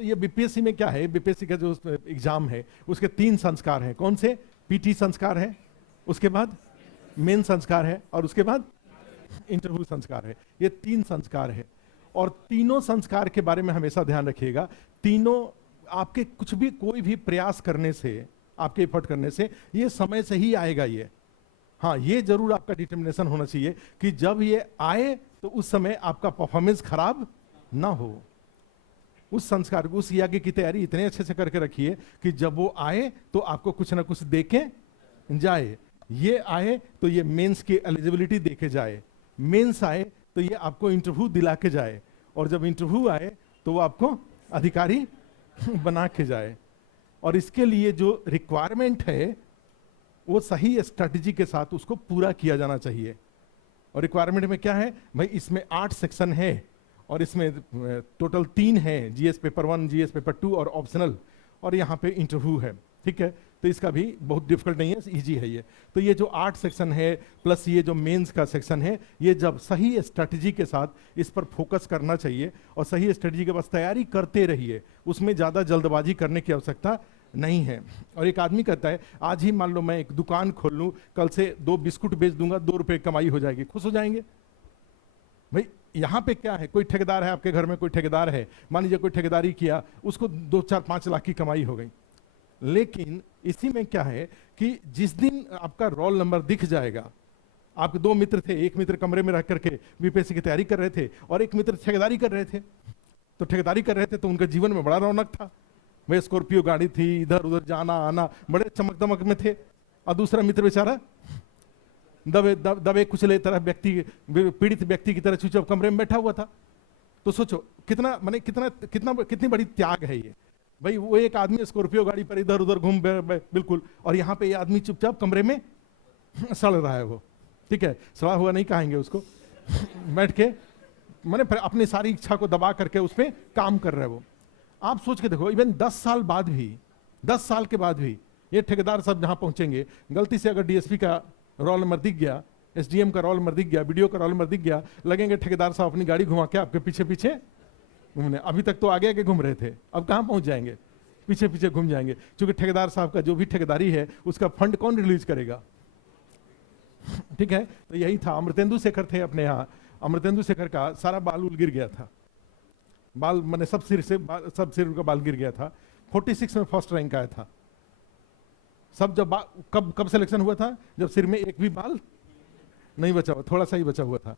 तो ये बीपीएससी में क्या है, बीपीएससी का जो एग्जाम है उसके 3 संस्कार हैं। कौन से? पीटी संस्कार है, उसके बाद मेन संस्कार है, और उसके बाद इंटरव्यू संस्कार है। ये 3 संस्कार है, और तीनों संस्कार के बारे में हमेशा ध्यान रखिएगा। तीनों आपके कुछ भी, कोई भी प्रयास करने से, आपके एफर्ट करने से ये समय से ही आएगा ये। हाँ, ये जरूर आपका डिटर्मिनेशन होना चाहिए कि जब ये आए तो उस समय आपका परफॉर्मेंस खराब ना हो। उस संस्कार, उस यज्ञ की तैयारी इतने अच्छे से करके रखिए कि जब वो आए तो आपको कुछ ना कुछ देके जाए। ये आए तो ये मेंस की एलिजिबिलिटी देके जाए, मेंस आए तो ये आपको इंटरव्यू दिला के जाए, और जब इंटरव्यू आए तो वो आपको अधिकारी बना के जाए। और इसके लिए जो रिक्वायरमेंट है वो सही स्ट्रेटजी के साथ उसको पूरा किया जाना चाहिए। और रिक्वायरमेंट में क्या है भाई, इसमें 8 सेक्शन है, और इसमें टोटल 3 है, जीएस पेपर 1, जीएस पेपर 2 और ऑप्शनल, और यहाँ पे इंटरव्यू है। ठीक है, तो इसका भी बहुत डिफिकल्ट नहीं है, इजी है ये। तो ये जो 8 सेक्शन है प्लस ये जो मेंस का सेक्शन है, ये जब सही स्ट्रेटजी के साथ इस पर फोकस करना चाहिए, और सही स्ट्रेटजी के बस तैयारी करते रहिए, उसमें ज़्यादा जल्दबाजी करने की आवश्यकता नहीं है। और एक आदमी कहता है आज ही मान लो मैं एक दुकान खोल लूँ, कल से 2 बिस्कुट बेच दूंगा, 2 रुपये कमाई हो जाएगी, खुश हो जाएंगे? भाई यहाँ पे क्या है, कोई ठेकेदार है आपके घर में, कोई ठेकेदार है, मान लीजिए कोई ठेकेदारी किया, उसको 2, 4, 5 लाख की कमाई हो गई। लेकिन इसी में क्या है कि जिस दिन आपका रोल नंबर दिख जाएगा, आपके 2 मित्र थे, एक मित्र कमरे में रह करके बीपीएससी की तैयारी कर रहे थे, और एक मित्र ठेकेदारी कर रहे थे। तो ठेकेदारी कर रहे थे तो उनके जीवन में बड़ा रौनक था, भाई स्कॉर्पियो गाड़ी थी, इधर उधर जाना आना, बड़े चमक दमक में थे। और दूसरा मित्र बेचारा दबे कुचले तरह व्यक्ति, पीड़ित व्यक्ति की तरह चुपचाप कमरे में बैठा हुआ था। तो सोचो कितना, माने कितनी बड़ी त्याग है ये। भाई वो एक आदमी स्कॉर्पियो गाड़ी पर इधर उधर घूम बिल्कुल, और यहाँ पे ये आदमी चुपचाप कमरे में सड़ रहा है वो। ठीक है, सड़ा हुआ नहीं कहेंगे उसको, बैठ के मैंने अपनी सारी इच्छा को दबा करके उस पर काम कर रहे हैं वो। आप सोच के देखो, इवन 10 साल बाद भी, 10 साल के बाद भी ये ठेकेदार सब जहां पहुंचेंगे, गलती से अगर डीएसपी का रोल नंबर दिख गया, एसडीएम का रोल नंबर दिख गया, बीडीओ का रोल नंबर दिख गया, लगेंगे ठेकेदार साहब अपनी गाड़ी घुमा के आपके पीछे पीछे घूमने। अभी तक तो आगे आगे घूम रहे थे, अब कहां पहुंच जाएंगे, पीछे पीछे घूम जाएंगे। क्योंकि ठेकेदार साहब का जो भी ठेकेदारी है उसका फंड कौन रिलीज करेगा? ठीक है, तो यही था। अमृतेंदु शेखर थे अपने यहाँ, अमृतेंदु शेखर का सारा बाल उल गिर गया था, बाल मैंने सब सिर उनका बाल गिर गया था। 46 में फर्स्ट रैंक आया था। सब जब कब सिलेक्शन हुआ था? जब सिर में एक भी बाल नहीं बचा हुआ, थोड़ा सा ही बचा हुआ था।